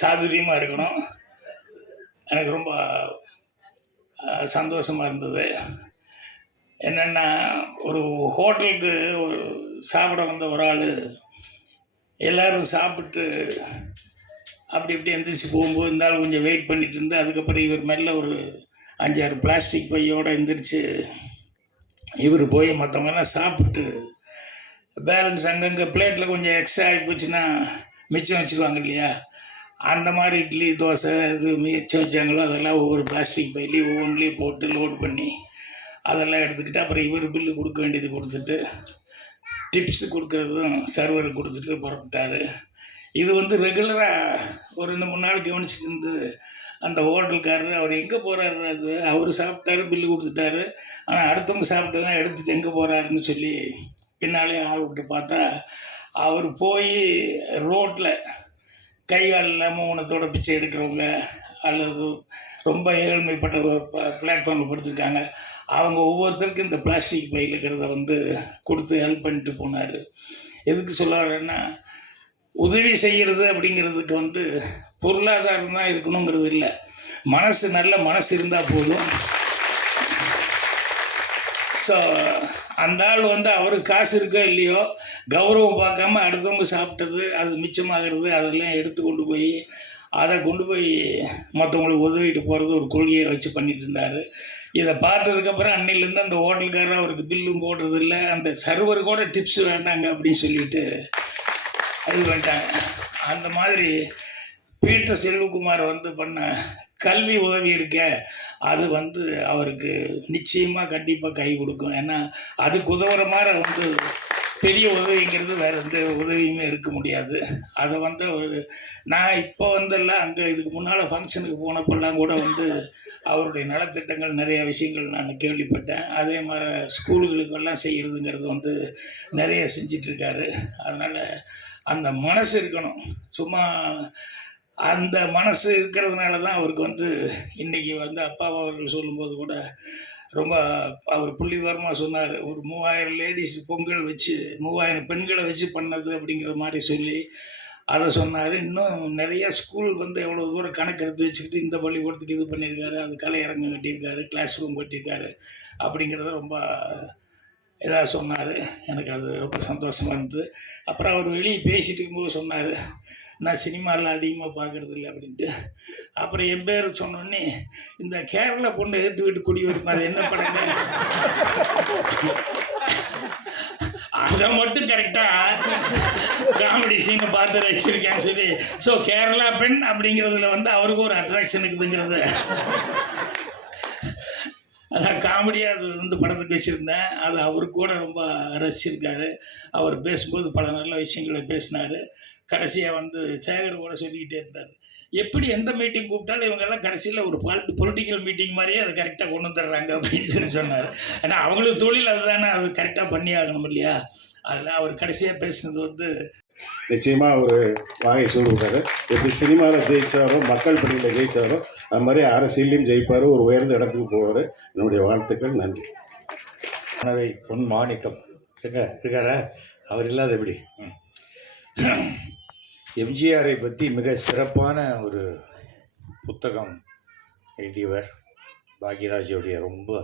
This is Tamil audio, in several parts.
சாதுரியமாக இருக்கணும். எனக்கு ரொம்ப சந்தோஷமாக இருந்தது. என்னென்னா, ஒரு ஹோட்டலுக்கு சாப்பிட வந்த ஒரு ஆள் எல்லோரும் சாப்பிட்டு அப்படி இப்படி எந்திரிச்சு போகும்போது இருந்தாலும் கொஞ்சம் வெயிட் பண்ணிட்டு இருந்து, அதுக்கப்புறம் இவர் மெல்ல ஒரு 5-6 பிளாஸ்டிக் பையோடு எந்திரிச்சு இவர் போய் மற்றவங்கெல்லாம் சாப்பிட்டு பேலன்ஸ் அங்கங்கே பிளேட்டில் கொஞ்சம் எக்ஸ்ட்ரா ஆகி போச்சுன்னா மிச்சம் வச்சுக்குவாங்க இல்லையா, அந்த மாதிரி இட்லி தோசை இது மிச்சம் வச்சாங்களோ அதெல்லாம் ஒவ்வொரு பிளாஸ்டிக் பையிலையும் ஒவ்வொன்றிலையும் போட்டு லோட் பண்ணி அதெல்லாம் எடுத்துக்கிட்டு அப்புறம் இவர் பில்லு கொடுக்க வேண்டியது கொடுத்துட்டு டிப்ஸு கொடுக்குறதும் சர்வருக்கு கொடுத்துட்டு புறப்பட்டார். இது வந்து ரெகுலராக ஒரு 2-3 நாள் கவனிச்சுட்டு இருந்து அந்த ஹோட்டல்காரர் அவர் எங்கே போகிறாரு, அது அவர் சாப்பிட்டாரு பில்லு கொடுத்துட்டாரு, ஆனால் அடுத்தவங்க சாப்பிட்டதான் எடுத்துட்டு எங்கே போகிறாருன்னு சொல்லி பின்னாலே ஆள் விட்டு பார்த்தா அவர் போய் ரோட்டில் கை கால் இல்லாமல் ஊனத்தோட பிச்சை எடுக்கிறவங்க அல்லது ரொம்ப ஏழ்மைப்பட்ட பிளாட்ஃபார்மில் படுத்திருக்காங்க, அவங்க ஒவ்வொருத்தருக்கும் இந்த பிளாஸ்டிக் பையில் இருக்கிறத வந்து கொடுத்து ஹெல்ப் பண்ணிட்டு போனார். எதுக்கு சொல்ல வரேன்னா, உதவி செய்கிறது அப்படிங்கிறதுக்கு வந்து பொருளாதாரம் தான் இருக்கணுங்கிறது இல்லை, மனசு நல்ல மனசு இருந்தால் போதும். ஸோ அந்த ஆள் வந்து அவருக்கு காசு இருக்கோ இல்லையோ கௌரவம் பார்க்காம அடுத்தவங்க சாப்பிட்டது அது மிச்சமாகிறது அதெல்லாம் எடுத்து கொண்டு போய் அதை கொண்டு போய் மற்றவங்களுக்கு உதவிட்டு போகிறது ஒரு கொள்கையை வச்சு பண்ணிட்டு இருந்தார். இதை பார்த்ததுக்கப்புறம் அன்னையிலேருந்து அந்த ஹோட்டல்காரர் அவருக்கு பில்லும் போடுறதில்ல, அந்த சர்வர் கூட டிப்ஸ் வேண்டாங்க அப்படின்னு சொல்லிட்டு அது வேண்டாங்க. அந்த மாதிரி பீட்டர் செல்வகுமார் வந்து பண்ண கல்வி உதவி இருக்க அது வந்து அவருக்கு நிச்சயமாக கண்டிப்பாக கை கொடுக்கும். ஏன்னா அதுக்கு உதவுற மாதிரி வந்து பெரிய உதவிங்கிறது வேறு எந்த உதவியுமே இருக்க முடியாது. அதை வந்து நான் இப்போ வந்தெல்லாம் அங்கே இதுக்கு முன்னால் ஃபங்க்ஷனுக்கு போனப்பெல்லாம் கூட வந்து அவருடைய நலத்திட்டங்கள் நிறைய விஷயங்கள் நான் கேள்விப்பட்டேன். அதே மாதிரி ஸ்கூலுகளுக்கெல்லாம் செய்கிறதுங்கிறது வந்து நிறைய செஞ்சிட்ருக்காரு. அதனால் அந்த மனசு இருக்கணும். சும்மா அந்த மனசு இருக்கிறதுனால தான் அவருக்கு வந்து இன்றைக்கி வந்து அப்பா அவர்கள் சொல்லும்போது கூட ரொம்ப அவர் புள்ளிவிவரமாக சொன்னார். ஒரு 3000 லேடிஸ் பொங்கல் வச்சு 3000 பெண்களை வச்சு பண்ணது அப்படிங்கிற மாதிரி சொல்லி அதை சொன்னார். இன்னும் நிறையா ஸ்கூல் வந்து எவ்வளோ தூரம் கணக்கு எடுத்து வச்சுக்கிட்டு இந்த பள்ளிக்கூடத்துக்கு இது பண்ணியிருக்காரு, அது கலையரங்கம் கட்டியிருக்காரு, கிளாஸ் ரூம் கட்டியிருக்காரு அப்படிங்கிறத ரொம்ப இதாக சொன்னார். எனக்கு அது ரொம்ப சந்தோஷமாக இருந்தது. அப்புறம் அவர் வெளியே பேசிகிட்டு இருக்கும்போது சொன்னார், நான் சினிமாவில் அதிகமாக பார்க்குறது இல்லை அப்படின்ட்டு. அப்புறம் என் பேர் சொன்னோடனே இந்த கேரளா பொண்ணை எடுத்து விட்டு குடி வருமா, அது என்ன படங்க, அதை மட்டும் கரெக்டாக காமெடி சீனை பார்த்து வச்சிருக்கேன்னு சொல்லி, ஸோ கேரளா பெண் அப்படிங்கிறதுல வந்து அவருக்கு ஒரு அட்ராக்ஷன் இருக்குதுங்கிறது அதான் காமெடியாக அது வந்து படத்துக்கு வச்சுருந்தேன். அது அவரு கூட ரொம்ப ரசிச்சிருக்காரு. அவர் பேசும்போது பல நல்ல விஷயங்களை பேசினார். கடைசியாக வந்து சேகர் கூட சொல்லிக்கிட்டே இருந்தார், எப்படி எந்த மீட்டிங் கூப்பிட்டாலும் இவங்கெல்லாம் கடைசியில் ஒரு பொலிட்டிக்கல் மீட்டிங் மாதிரியே அதை கரெக்டாக கொண்டு வந்துடுறாங்க அப்படின்னு சொல்லி சொன்னார். ஏன்னா அவங்களுக்கு தொழில் அதுதானே, அது கரெக்டாக பண்ணி ஆகணும் இல்லையா. அதில் அவர் கடைசியாக பேசுனது வந்து நிச்சயமாக ஒரு வாகை சூடுவார். எப்படி சினிமாவில் ஜெயித்தாரோ மக்கள் பணியில் ஜெயித்தாரோ அது மாதிரி அரசியலையும் ஜெயிப்பார், ஒரு உயர்ந்த இடத்துக்கு போவார். என்னுடைய வாழ்த்துக்கள், நன்றி. கனவை பொன் மாணிக்கம் இருக்காரா, அவர் இல்லாத எப்படி. எம்ஜிஆரை பற்றி மிக சிறப்பான ஒரு புத்தகம் எழுதியவர், பாக்யராஜுடைய ரொம்ப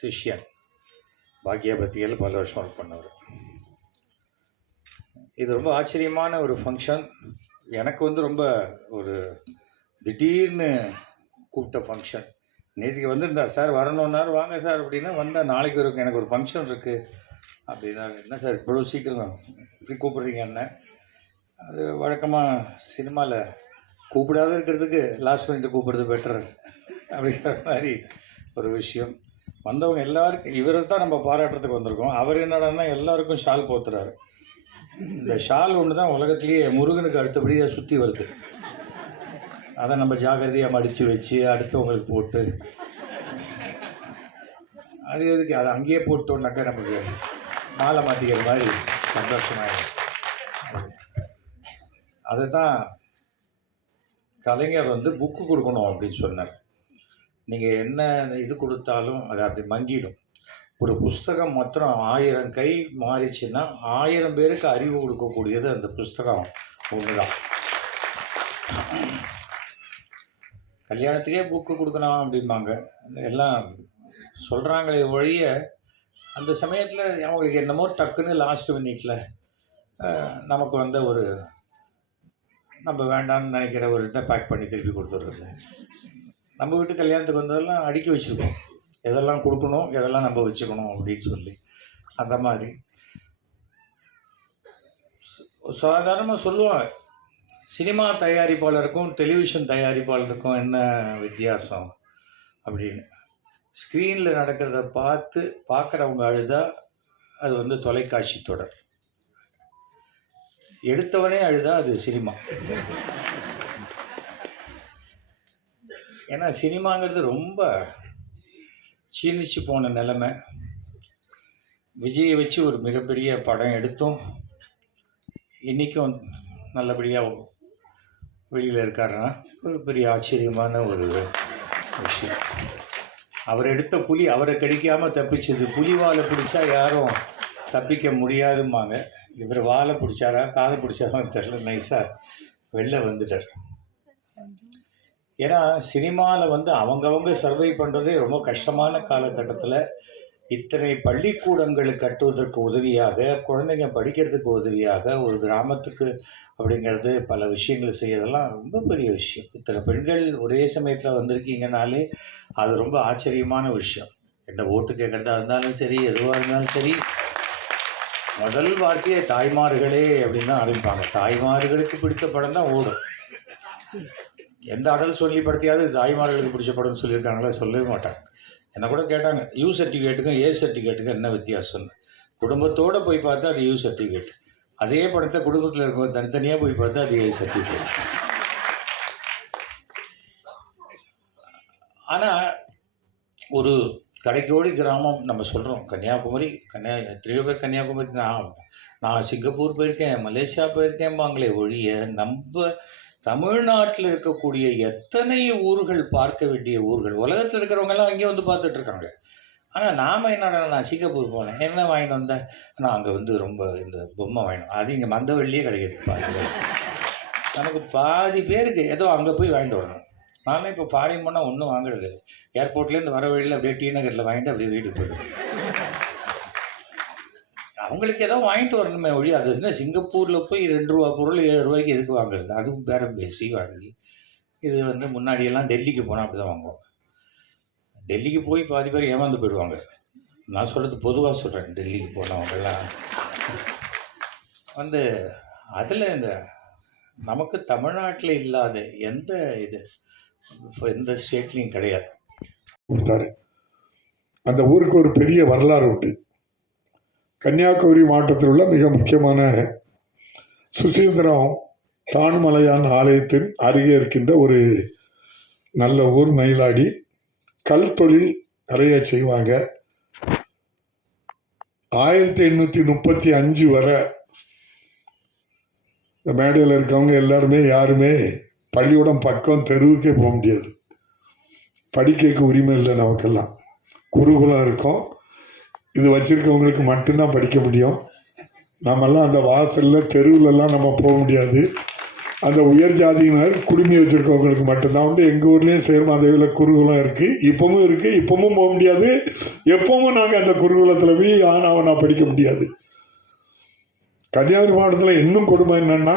சிஷ்யன். பாக்யா பற்றியில் பல வருஷம் ஒர்க் பண்ணவர். இது ரொம்ப ஆச்சரியமான ஒரு ஃபங்க்ஷன். எனக்கு வந்து ரொம்ப ஒரு திடீர்னு கூப்பிட்ட ஃபங்க்ஷன். நேற்றுக்கு வந்திருந்தார் சார், வரணுன்னார், வாங்க சார் அப்படின்னா வந்தால் நாளைக்கு இருக்கும் எனக்கு ஒரு ஃபங்க்ஷன் இருக்குது அப்படின்னா, என்ன சார் இவ்வளோ சீக்கிரம் இப்படி கூப்பிட்றீங்க என்ன. அது வழக்கமாக சினிமாவில் கூப்பிடாத இருக்கிறதுக்கு லாஸ்ட் மினிட் கூப்பிட்றது பெட்டர் அப்படிங்கிற மாதிரி ஒரு விஷயம். வந்தவங்க எல்லாருக்கும் இவரை தான் நம்ம பாராட்டுறதுக்கு வந்திருக்கோம். அவர் என்னடான்னா எல்லாருக்கும் ஷால் போத்துறாரு. இந்த ஷால் ஒன்று தான் உலகத்துலேயே முருகனுக்கு அடுத்தபடியாக சுற்றி வருது. அதை நம்ம ஜாக்கிரதையாக மடித்து வச்சு அடுத்தவங்களுக்கு போட்டு அது எதுக்கு, அதை அங்கேயே போட்டோன்னாக்கா நமக்கு மாலை மாற்றிக்கிற மாதிரி சந்தோஷமாயிடும். அதை தான் கலைஞர் வந்து புக்கு கொடுக்கணும் அப்படின்னு சொன்னார். நீங்கள் என்ன இது கொடுத்தாலும் அது அப்படி மங்கிடும். ஒரு புஸ்தகம் மாத்திரம் 1000 கை மாறிச்சுன்னா 1000 பேருக்கு அறிவு கொடுக்கக்கூடியது அந்த புஸ்தகம் ஒன்று தான். கல்யாணத்துக்கே புக்கு கொடுக்கலாம் அப்படிம்பாங்க. எல்லாம் சொல்கிறாங்களே ஒழிய அந்த சமயத்தில் அவங்களுக்கு என்னமோ டக்குன்னு லாஸ்ட் மினிட்ல நமக்கு வந்த ஒரு நம்ம வேண்டாம்னு நினைக்கிற ஒரு இதை பேக் பண்ணி திருப்பி கொடுத்துட்றது. நம்ம வீட்டு கல்யாணத்துக்கு வந்ததெல்லாம் அடுக்கி வச்சுருக்கோம், எதெல்லாம் கொடுக்கணும் எதெல்லாம் நம்ம வச்சுக்கணும் அப்படின்னு சொல்லி. அந்த மாதிரி சாதாரணமாக சொல்லுவாங்க, சினிமா தயாரிப்பாளருக்கும் டெலிவிஷன் தயாரிப்பாளருக்கும் என்ன வித்தியாசம் அப்படின்னு. ஸ்க்ரீனில் நடக்கிறத பார்க்குறவங்க அழுதா அது வந்து தொலைக்காட்சி தொடர், எடுத்தவனே அழுதா அது சினிமா. ஏன்னா சினிமாங்கிறது ரொம்ப சீனிச்சு போன நிலைமை. விஜயை வச்சு ஒரு மிகப்பெரிய படம் எடுத்தோம், இன்றைக்கும் நல்லபடியாக வெளியில் இருக்காருன்னா ஒரு பெரிய ஆச்சரியமான ஒரு விஷயம். அவர் எடுத்த புலி அவரை கடிக்காமல் தப்பிச்சது. புலி வாழை பிடிச்சா யாரும் தப்பிக்க முடியாதும்பாங்க. இவர் வாழை பிடிச்சாரா காதை பிடிச்சாரான்னு தெரில, நைஸாக வெளில வந்துட்டார். ஏன்னா சினிமாவில் வந்து அவங்கவங்க சர்வை பண்ணுறதே ரொம்ப கஷ்டமான காலகட்டத்தில் இத்தனை பள்ளிக்கூடங்களை கட்டுவதற்கு உதவியாக, குழந்தைங்க படிக்கிறதுக்கு உதவியாக, ஒரு கிராமத்துக்கு அப்படிங்கிறது பல விஷயங்கள் செய்யறதெல்லாம் ரொம்ப பெரிய விஷயம். இத்தனை பெண்கள் ஒரே சமயத்தில் வந்திருக்கீங்கனாலே அது ரொம்ப ஆச்சரியமான விஷயம். என்ன ஓட்டு கேட்குறதா இருந்தாலும் சரி, எதுவாக இருந்தாலும் சரி, முதல் வார்த்தையே தாய்மார்களே அப்படின்னு தான் ஆரம்பிப்பாங்க. தாய்மார்களுக்கு பிடித்த படம் தான் ஓடும். எந்த அடல் சொல்லி படுத்தியாவது தாய்மார்களுக்கு பிடிச்ச படம்னு சொல்லியிருக்காங்களே, சொல்லவே மாட்டாங்க. என்னை கூட கேட்டாங்க, யூ சர்டிஃபிகேட்டுக்கும் ஏ சர்டிஃபிகேட்டுக்கும் என்ன வித்தியாசம்னு. குடும்பத்தோடு போய் பார்த்தா அது யூ சர்டிஃபிகேட், அதே படத்தை குடும்பத்தில் இருக்கவங்க தனித்தனியாக போய் பார்த்தா அது ஏ சர்டிஃபிகேட். ஆனால் ஒரு கடைக்கோடி கிராமம் நம்ம சொல்கிறோம் கன்னியாகுமரி, எத்தனையோ பேர் கன்னியாகுமரி, நான் சிங்கப்பூர் போயிருக்கேன், மலேசியா போயிருக்கேன்பாங்களே ஒழிய நம்ம தமிழ்நாட்டில் இருக்கக்கூடிய எத்தனை ஊர்கள் பார்க்க வேண்டிய ஊர்கள். உலகத்தில் இருக்கிறவங்கெல்லாம் அங்கே வந்து பார்த்துட்ருக்காங்க. ஆனால் நாம் என்னடா, நான் சிங்கப்பூர் போனேன், என்ன வாங்கிட்டு வந்தேன், நான் அங்கே வந்து ரொம்ப இந்த பொம்மை வாங்கினோம், அது இங்கே மந்தவெளியே கிடைக்கிது பாருங்க. நமக்கு பாதி பேருக்கு ஏதோ அங்கே போய் வாங்கிட்டு வரணும். நானும் இப்போ ஃபாரின் போனால் ஒன்றும் வாங்குறது இல்லை. ஏர்போர்ட்லேருந்து வர வழியில் அப்படியே டி நகரில் வாங்கிட்டு அப்படியே வீட்டுக்கு போயிடுவேன். அவங்களுக்கு ஏதோ வாங்கிட்டு வரணுமே ஒழி, அது என்ன சிங்கப்பூரில் போய் 2 ரூபா பொருள் 7 ரூபாய்க்கு எதுக்கு வாங்குறது, அதுவும் பேரம் பேசி வாங்கி. இது வந்து முன்னாடியெல்லாம் டெல்லிக்கு போனால் அப்படி தான் வாங்குவோம். டெல்லிக்கு போய் பாதி பேர் ஏமாந்து போயிடுவாங்க. நான் சொல்கிறது பொதுவாக சொல்கிறேன். டெல்லிக்கு போனவங்கெல்லாம் வந்து அதில் இந்த நமக்கு தமிழ்நாட்டில் இல்லாத எந்த ஸ்டேட்லேயும் கிடையாது. கொடுத்தாரு. அந்த ஊருக்கு ஒரு பெரிய வரலாறு உண்டு. கன்னியாகுமரி மாவட்டத்தில் உள்ள மிக முக்கியமான சுசீந்திரம் தானுமலையான் ஆலயத்தின் அருகே இருக்கின்ற ஒரு நல்ல ஊர் மயிலாடி. கல் தொழில் நிறைய செய்வாங்க. 1835 வரை இந்த மேடையில் இருக்கவங்க எல்லாருமே யாருமே பள்ளிக்கூடம் பக்கம் தெருவுக்கே போக முடியாது. படிக்க உரிமை இல்லை நமக்கெல்லாம். குருகுலம் இருக்கும், இது வச்சுருக்கவங்களுக்கு மட்டும்தான் படிக்க முடியும். நம்மெல்லாம் அந்த வாசலில் தெருவிலெல்லாம் நம்ம போக முடியாது. அந்த உயர் ஜாதியினர் குடுமி வச்சுருக்கவங்களுக்கு மட்டும்தான் உண்டு. எங்கள் ஊர்லேயும் சேர்மாதேவியில் குருகுலம் இருக்குது, இப்பவும் இருக்குது, இப்பவும் போக முடியாது. எப்பவும் நாங்கள் அந்த குருகுலத்தில் போய் ஆனாவனா படிக்க முடியாது. கன்னியாகுமரி மாவட்டத்தில் இன்னும் கொடுமை என்னென்னா,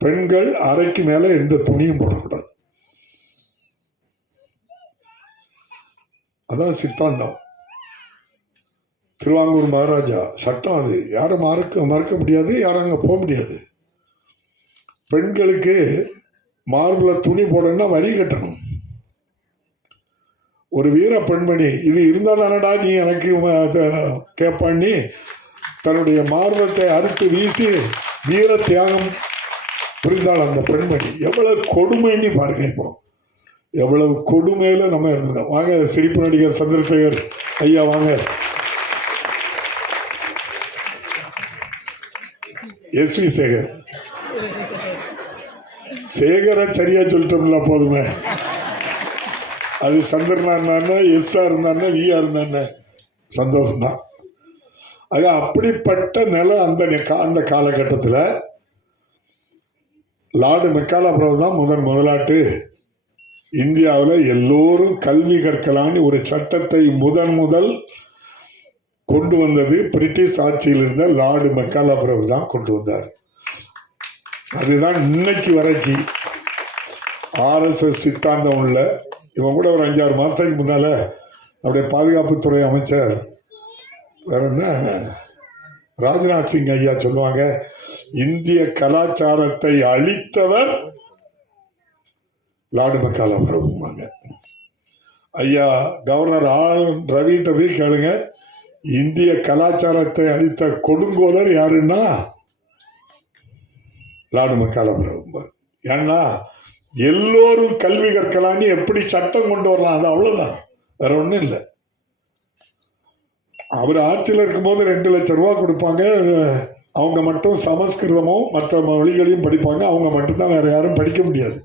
பெண்கள் அறைக்கு மேலே எந்த துணியும் போடக்கூடாது. அதான் சித்தாந்தம். திருவாங்கூர் மகாராஜா சட்டம் அது. யாரும் மறுக்க முடியாது, யாரும் அங்கே போக முடியாது. பெண்களுக்கு மார்பில் துணி போடணும்னா வரி கட்டணும். ஒரு வீர பெண்மணி இது இருந்தால் தானடா நீ எனக்கு கேட்பாண்ணி தன்னுடைய மார்பத்தை அறுத்து வீசி வீர தியாகம் புரிந்தாள் அந்த பெண்மணி. எவ்வளவு கொடுமைன்னு பாருங்க. இப்போ எவ்வளவு கொடுமையில நம்ம இருந்திருக்கோம். வாங்க சிரிப்பு நடிகர் சந்திரசேகர் ஐயா வாங்க. எஸ்வி சேகரை சரியா சொல்லிட்டோம்ல, போதுமே. அது சந்திரனா இருந்தானே, எஸ்ஆ இருந்தானே, விஆ இருந்தானே, சந்தோஷம்தான். ஆக அப்படிப்பட்ட நிலை அந்த காலகட்டத்தில் லார்டு மெக்காலா பிரபு தான் முதலாட்டு இந்தியாவில் எல்லோரும் கல்வி கற்கலான்னு ஒரு சட்டத்தை முதல் கொண்டு வந்தது பிரிட்டிஷ் ஆட்சியில் இருந்த லார்டு மெக்காலா பிரபு தான் கொண்டு வந்தார். அதுதான் இன்னைக்கு வரைக்கும் RSS சித்தாந்தம் உள்ள இவன் கூட ஒரு 5-6 மாதத்துக்கு முன்னால் நம்முடைய பாதுகாப்புத்துறை அமைச்சர் வேற என்ன ராஜ்நாத் சிங் ஐயா சொல்லுவாங்க, இந்திய கலாச்சாரத்தை அழித்தவர் லார்டு மெக்காலா பிரபுவாங்க. ஐயா கவர்னர் ரவிகிட்ட போய் கேளுங்க, இந்திய கலாச்சாரத்தை அழித்த கொடுங்கோலர் யாருன்னா லார்டு மெக்காலா பிரபு. ஏன்னா எல்லோரும் கல்வி கற்கலான்னு எப்படி சட்டம் கொண்டு வரலாம், அது அவ்வளவுதான், வேற ஒன்றும் இல்லை. அவர் ஆட்சியில் இருக்கும்போது 2 லட்சம் ரூபா கொடுப்பாங்க, அவங்க மட்டும் சமஸ்கிருதமும் மற்ற மொழிகளையும் படிப்பாங்க, அவங்க மட்டும்தான், வேற யாரும் படிக்க முடியாது.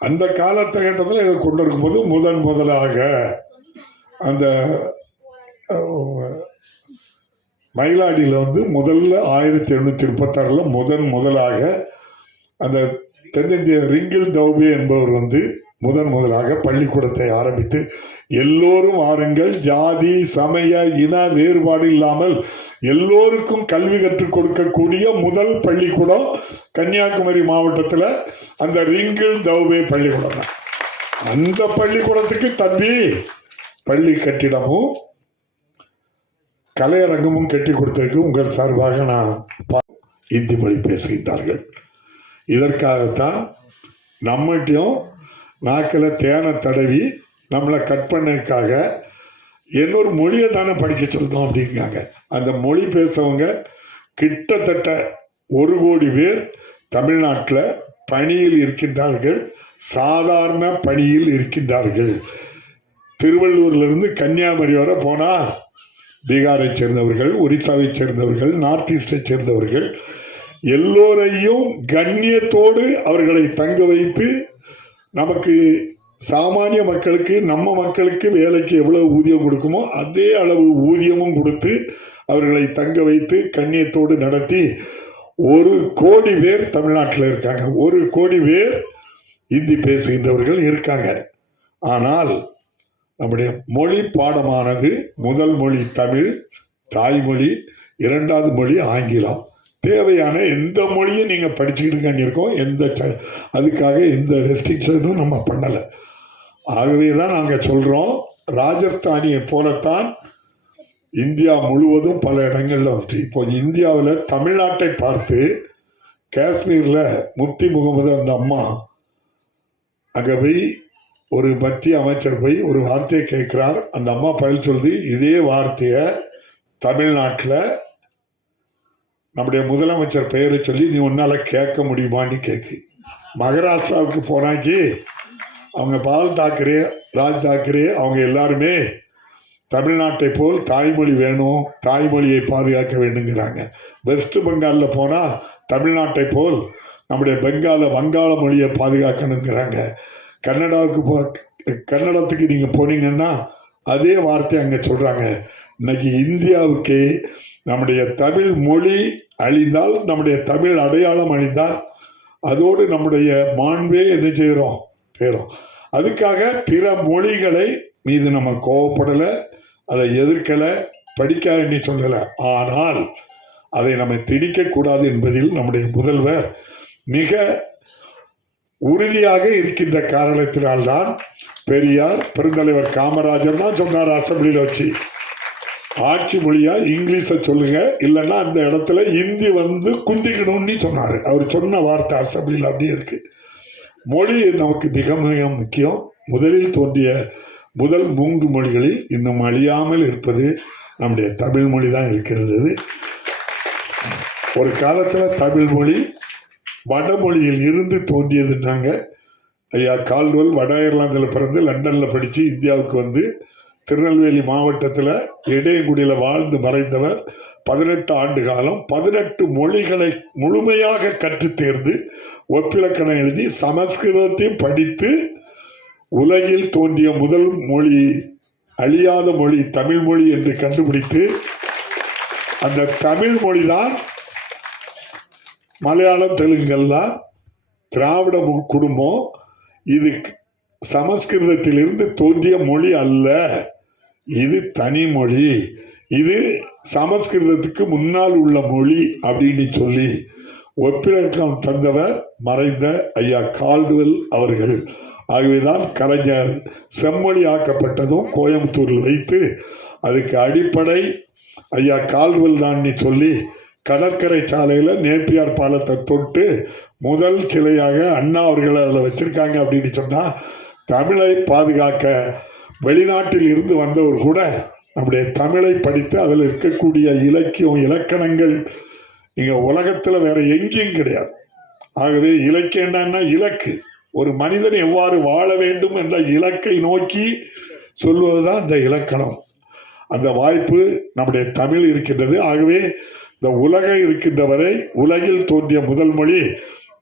அந்த காலகட்டத்தில் இதை கொண்டு இருக்கும்போது முதலாக அந்த மயிலாடியில் முதல்ல 1836 முதலாக அந்த தென்னிந்திய ரிங்கிள் தௌபே என்பவர் முதலாக பள்ளிக்கூடத்தை ஆரம்பித்து எல்லோரும் வாருங்கள், ஜாதி சமய இன வேறுபாடு இல்லாமல் எல்லோருக்கும் கல்வி கற்றுக் கொடுக்கக்கூடிய முதல் பள்ளிக்கூடம் கன்னியாகுமரி மாவட்டத்தில் அந்த ரிங்கிள் தௌபே பள்ளிக்கூடம் தான். அந்த பள்ளிக்கூடத்துக்கு தம்பி பள்ளி கட்டிடமும் கலையரங்கமும் கட்டி கொடுத்ததுக்கு உங்கள் சார்பாக நான் இந்தி மொழி பேசுகின்றார்கள். இதற்காகத்தான் நம்மகிட்டையும் நாக்கில் தேனை தடவி நம்மளை கட் பண்ணதுக்காக இன்னொரு மொழியை தானே படிக்க சொல்லிட்டோம் அப்படிங்காங்க. அந்த மொழி பேசவங்க கிட்டத்தட்ட 1 கோடி பேர் தமிழ்நாட்டில் பணியில் இருக்கின்றார்கள், சாதாரண பணியில் இருக்கின்றார்கள். திருவள்ளூர்லேருந்து கன்னியாகுமரி வரை போனால் பீகாரை சேர்ந்தவர்கள், ஒரிசாவை சேர்ந்தவர்கள், நார்த் ஈஸ்டை சேர்ந்தவர்கள் எல்லோரையும் கண்ணியத்தோடு அவர்களை தங்க வைத்து நமக்கு சாமானிய மக்களுக்கு, நம்ம மக்களுக்கு வேலைக்கு எவ்வளவு ஊதியம் கொடுக்குமோ அதே அளவு ஊதியமும் கொடுத்து அவர்களை தங்க வைத்து கண்ணியத்தோடு நடத்தி 1 கோடி பேர் தமிழ்நாட்டில் இருக்காங்க. 1 கோடி பேர் இந்தி பேசுகின்றவர்கள் இருக்காங்க. ஆனால் நம்முடைய மொழி பாடமானது முதல் மொழி தமிழ் தாய்மொழி, 2வது மொழி ஆங்கிலம். தேவையான எந்த மொழியும் நீங்கள் படிச்சுக்கிட்டு இருக்கோம், அதுக்காக எந்த ரெஸ்ட்ரிக்ஷனும் நம்ம பண்ணலை. ஆகவே தான் நாங்கள் சொல்கிறோம், ராஜஸ்தானியை போலத்தான் இந்தியா முழுவதும் பல இடங்களில் வந்து இப்போ இந்தியாவில் தமிழ்நாட்டை பார்த்து காஷ்மீரில் முப்தி முகமது அந்த அம்மா அங்கே போய் ஒரு மத்திய அமைச்சர் போய் ஒரு வார்த்தையை கேட்குறார். அந்த அம்மா பதில் சொல்லுது, இதே வார்த்தையை தமிழ்நாட்டில் நம்முடைய முதலமைச்சர் பெயரை சொல்லி நீ உன்னால் கேட்க முடியுமான்னு கேட்கு. மகாராஷ்டிராவுக்கு போனாக்கி அவங்க ராஜ் தாக்கரே அவங்க எல்லாருமே தமிழ்நாட்டை போல் தாய்மொழி வேணும், தாய்மொழியை பாதுகாக்க வேண்டுங்கிறாங்க. வெஸ்ட் பெங்காலில் போனால் தமிழ்நாட்டை போல் நம்முடைய வங்காள மொழியை பாதுகாக்கணுங்கிறாங்க. கன்னடத்துக்கு நீங்கள் போனீங்கன்னா அதே வார்த்தை அங்கே சொல்கிறாங்க. இன்னைக்கு இந்தியாவுக்கு நம்முடைய தமிழ் மொழி அழிந்தால், நம்முடைய தமிழ் அடையாளம் அழிந்தால் அதோடு நம்முடைய மாண்பே என்ன செய்கிறோம் பேரும். அதுக்காக பிற மொழிகளை மீது நம்ம கோவப்படலை, அதை எதிர்க்கலை, படிக்காதுன்னு சொல்லலை. ஆனால் அதை நம்ம திணிக்கக்கூடாது என்பதில் நம்முடைய முதல்வர் மிக உறுதியாக இருக்கின்ற காரணத்தினால்தான் பெரியார், பெருந்தலைவர் காமராஜர் தான் சொன்னார் அசம்பிளியில் வச்சு, ஆட்சி மொழியா இங்கிலீஷை சொல்லுங்க, இல்லைன்னா அந்த இடத்துல இந்தி குந்திக்கணும்னு சொன்னார். அவர் சொன்ன வார்த்தை அசம்பிளியில் அப்படியே இருக்கு. மொழி நமக்கு மிக மிக முக்கியம். முதலில் தோன்றிய முதல் 3 மொழிகளில் இன்னும் அழியாமல் இருப்பது நம்முடைய தமிழ் மொழி தான் இருக்கிறது. ஒரு காலத்தில் தமிழ் மொழி வடமொழியில் இருந்து தோன்றியதுன்னாங்க. ஐயா கால்டுவெல் வட அயர்லாந்தில் பிறந்து லண்டனில் படித்து இந்தியாவுக்கு வந்து திருநெல்வேலி மாவட்டத்தில் இடையங்குடியில் வாழ்ந்து மறைந்தவர். 18 ஆண்டு காலம் 18 மொழிகளை முழுமையாக கற்று தேர்ந்து ஒப்பிலக்கணம் எழுதி சமஸ்கிருதத்தையும் படித்து உலகில் தோன்றிய முதல் மொழி, அழியாத மொழி தமிழ் மொழி என்று கண்டுபிடித்து அந்த தமிழ் மொழி தான் மலையாளம் தெலுங்கெல்லாம் திராவிட குடும்பம். இது சமஸ்கிருதத்திலிருந்து தோன்றிய மொழி அல்ல, இது தனி மொழி, இது சமஸ்கிருதத்துக்கு முன்னால் உள்ள மொழி அப்படின்னு சொல்லி ஒப்பிலக்கம் தந்தவர் மறைந்த ஐயா கால்டுவெல் அவர்கள். ஆகவேதான் கலைஞர் செம்மொழி ஆக்கப்பட்டதும் கோயம்புத்தூரில் வைத்து அதுக்கு அடிப்படை ஐயா கால்டுவெல் தான் சொல்லி கடற்கரை சாலையில் நேப்பியார் பாலத்தை தொட்டு முதல் சிலையாக அண்ணா அவர்கள் அதில் வச்சுருக்காங்க அப்படின்னு சொன்னால், தமிழை பாதுகாக்க வெளிநாட்டில் இருந்து வந்தவர் கூட நம்முடைய தமிழை படித்து அதில் இருக்கக்கூடிய இலக்கியம் இலக்கணங்கள் இங்கே உலகத்தில் வேற எங்கேயும் கிடையாது. ஆகவே இலக்கியம் என்னன்னா இலக்கு, ஒரு மனிதன் எவ்வாறு வாழ வேண்டும் என்ற இலக்கை நோக்கி சொல்வதுதான் இந்த இலக்கணம். அந்த வாய்ப்பு நம்முடைய தமிழ் இருக்கின்றது. ஆகவே இந்த உலகம் இருக்கின்ற வரை உலகில் தோன்றிய முதல் மொழி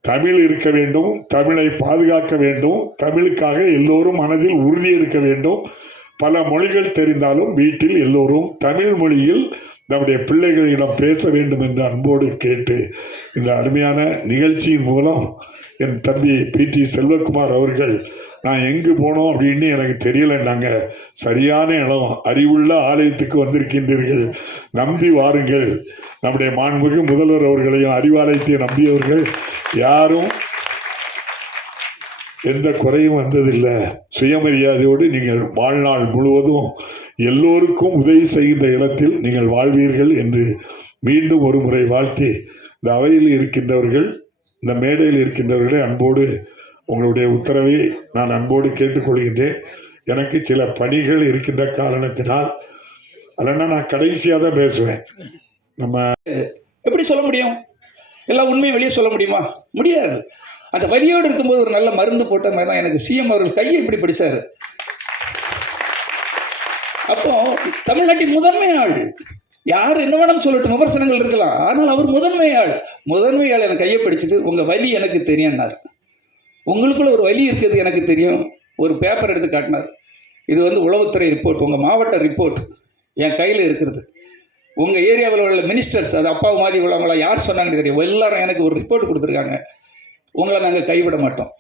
தமிழ் இருக்க வேண்டும், தமிழை பாதுகாக்க வேண்டும், தமிழுக்காக எல்லோரும் மனதில் உறுதி எடுக்க வேண்டும். பல மொழிகள் தெரிந்தாலும் வீட்டில் எல்லோரும் தமிழ் மொழியில் நம்முடைய பிள்ளைகளிடம் பேச வேண்டும் என்று அன்போடு கேட்டு, இந்த அருமையான நிகழ்ச்சியின் மூலம் என் தம்பி PT செல்வகுமார் அவர்கள், நான் எங்கு போனோம் அப்படின்னு எனக்கு தெரியல, நாங்கள் சரியான இடம், அறிவுள்ள ஆலயத்துக்கு வந்திருக்கின்றீர்கள், நம்பி வாருங்கள். நம்முடைய மாண்புமிகு முதல்வர் அவர்களையும் அறிவாலயத்தையும் நம்பியவர்கள் யாரும் எந்த குறையும் வந்ததில்லை. சுயமரியாதையோடு நீங்கள் வாழ்நாள் முழுவதும் எல்லோருக்கும் உதவி செய்கின்ற இடத்தில் நீங்கள் வாழ்வீர்கள் என்று மீண்டும் ஒரு முறை வாழ்த்தி, இந்த அவையில் இருக்கின்றவர்கள், இந்த மேடையில் இருக்கின்றவர்களை அன்போடு உங்களுடைய உத்தரவை நான் அன்போடு கேட்டுக்கொள்கின்றேன். எனக்கு சில பணிகள் இருக்கின்ற காரணத்தினால் இல்லைன்னா நான் கடைசியாக தான் பேசுவேன். நம்ம எப்படி சொல்ல முடியும்? எல்லா உண்மையும் வெளியே சொல்ல முடியுமா? முடியாது. அந்த வரியோடு இருக்கும்போது ஒரு நல்ல மருந்து போட்ட மாதிரி தான் எனக்கு சிஎம் அவர்கள் கையை இப்படி பிடிச்சாரு. அப்போ தமிழ்நாட்டின் முதன்மை ஆள் யார் என்ன வேணும் சொல்லட்டும், விமர்சனங்கள் இருக்கலாம், ஆனால் அவர் முதன்மை ஆள் எனக்கு கையை பிடிச்சிட்டு உங்கள் வலி எனக்கு தெரியும்னார். உங்களுக்குள்ள ஒரு வலி இருக்குது எனக்கு தெரியும். ஒரு பேப்பர் எடுத்து காட்டினார். இது உளவுத்துறை ரிப்போர்ட், உங்கள் மாவட்ட ரிப்போர்ட் என் கையில் இருக்கிறது. உங்கள் ஏரியாவில் உள்ள மினிஸ்டர்ஸ், அது அப்பாவு மாதிரி உள்ளவங்களா யார் சொன்னாங்கன்னு தெரியும், எல்லாரும் எனக்கு ஒரு ரிப்போர்ட் கொடுத்துருக்காங்க. உங்களை நாங்கள் கைவிட மாட்டோம்.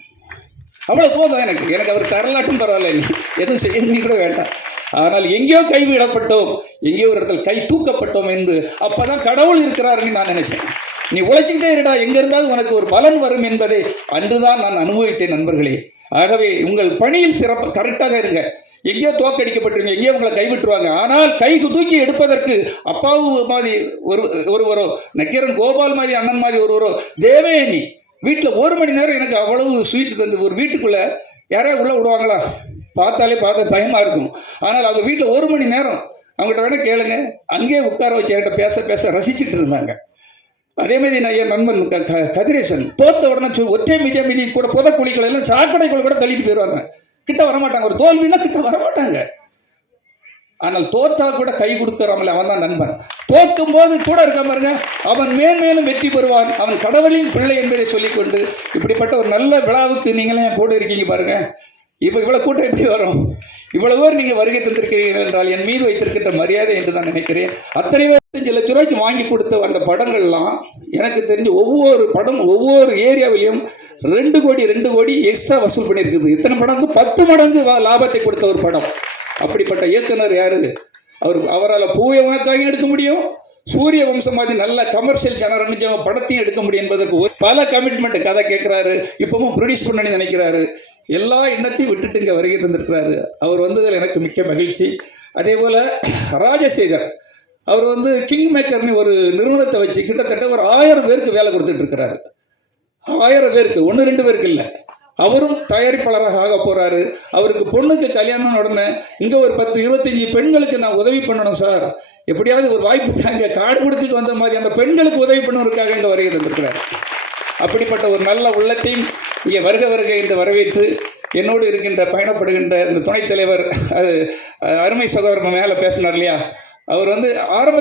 அவ்வளோ போதும் எனக்கு அவர் தரலாட்டும் பரவாயில்ல, எதுவும் செய்ய கூட வேண்டாம். ஆனால் எங்கேயோ கைவிடப்பட்டோம், எங்கேயோ ஒரு இடத்துல கை தூக்கப்பட்டோம் என்று அப்பதான் கடவுள் இருக்கிறாருன்னு நான் நினைச்சேன். நீ உழைச்சிக்கிட்டே இருடா, எங்க இருந்தாலும் உனக்கு ஒரு பலன் வரும் என்பதை அன்றுதான் நான் அனுபவித்தேன் நண்பர்களே. ஆகவே உங்கள் பணியில் சிறப்பு கரெக்டாக இருங்க. எங்கேயோ தோக்கடிக்கப்பட்டிருங்க, எங்கேயோ உங்களை கைவிட்டுருவாங்க. ஆனால் கை தூக்கி எடுப்பதற்கு அப்பாவு மாதிரி ஒருவரோ, நக்கீரன் கோபால் மாதிரி அண்ணன் மாதிரி ஒருவரோ, தேவயானி வீட்டில் 1 மணி நேரம் எனக்கு அவ்வளவு ஸ்வீட் தந்து, ஒரு வீட்டுக்குள்ளே யாரையா உள்ளே விடுவாங்களா? பார்த்த பயமாக இருக்கும். ஆனால் அவங்க வீட்டில் 1 மணி நேரம் அவங்ககிட்ட வேணா கேளுங்க, அங்கேயே உட்கார வச்சு என்கிட்ட பேச ரசிச்சுட்டு இருந்தாங்க. அதே மாதிரி நான் என் நண்பன் கதிரேசன் தோத்த உடனே ஒற்றை மிதி கூட புதக்குழிகளை எல்லாம் சாக்கடைக்குள்ள கூட தள்ளிட்டு போயிடுவாங்க. கிட்ட வரமாட்டாங்க. ஒரு தோல்வினா கிட்ட வரமாட்டாங்க. ஆனால் தோத்தா கூட கை கொடுக்குறாமல அவன் தான் நண்பன். தோக்கும் போது கூட இருக்க பாருங்க, அவன் மேன்மேலும் வெற்றி பெறுவான், அவன் கடவுளின் பிள்ளை என்பதை சொல்லிக்கொண்டு இப்படிப்பட்ட ஒரு நல்ல விழாவுக்கு நீங்களே கூட இருக்கீங்க பாருங்க. இப்போ இவ்வளோ கூட்டம் எப்படி வரும்? இவ்வளவு பேர் நீங்கள் வருகை தந்திருக்கிறீர்கள் என்றால் என் மீது வைத்திருக்கின்ற மரியாதை என்று நான் நினைக்கிறேன். அத்தனை 25 லட்ச ரூபாய்க்கு வாங்கி கொடுத்த அந்த படங்கள்லாம் எனக்கு தெரிஞ்சு ஒவ்வொரு படம் ஒவ்வொரு ஏரியாவிலையும் 2 கோடி எக்ஸ்ட்ரா வசூல் பண்ணியிருக்குது. இத்தனை படங்கு 10 மடங்கு லாபத்தை கொடுத்த ஒரு படம். அப்படிப்பட்ட இயக்குனர் யாரு? அவரால் பூய வணக்காயும் எடுக்க முடியும், சூரிய வம்சம் மாதிரி நல்ல கமர்ஷியல் ஜனரஞ்சம் படத்தையும் எடுக்க முடியும் என்பதற்கு பல கமிட்மெண்ட். கதை கேட்குறாரு, இப்பவும் ப்ரொடியூஸ் பண்ணி நினைக்கிறாரு. எல்லா எண்ணத்தையும் விட்டுட்டு இங்கே வருகை தந்திருக்கிறாரு. அவர் வந்ததில் எனக்கு மிக்க மகிழ்ச்சி. அதே போல் ராஜசேகர் அவர் கிங் மேக்கர்னு ஒரு நிறுவனத்தை வச்சு கிட்டத்தட்ட ஒரு 1000 பேருக்கு வேலை கொடுத்துட்டு இருக்கிறாரு. 1000 பேருக்கு, 1-2 பேருக்கு இல்லை. அவரும் தயாரிப்பாளராக ஆக போறாரு. அவருக்கு பொண்ணுக்கு கல்யாணம் உடனே இங்கே ஒரு 10-25 பெண்களுக்கு நான் உதவி பண்ணணும் சார், எப்படியாவது ஒரு வாய்ப்பு தாங்க, காடு கொடுத்துக்கு வந்த மாதிரி அந்த பெண்களுக்கு உதவி பண்ணுவதற்காக இங்கே வருகை தந்திருக்கிறார். அப்படிப்பட்ட ஒரு நல்ல உள்ளத்தையும் இங்கே வருக என்று வரவேற்று என்னோடு இருக்கின்ற பயணப்படுகின்ற இந்த துணைத் தலைவர், அது அருமை சகோதரர் மேலே பேசினார் இல்லையா, அவர் ஆரம்ப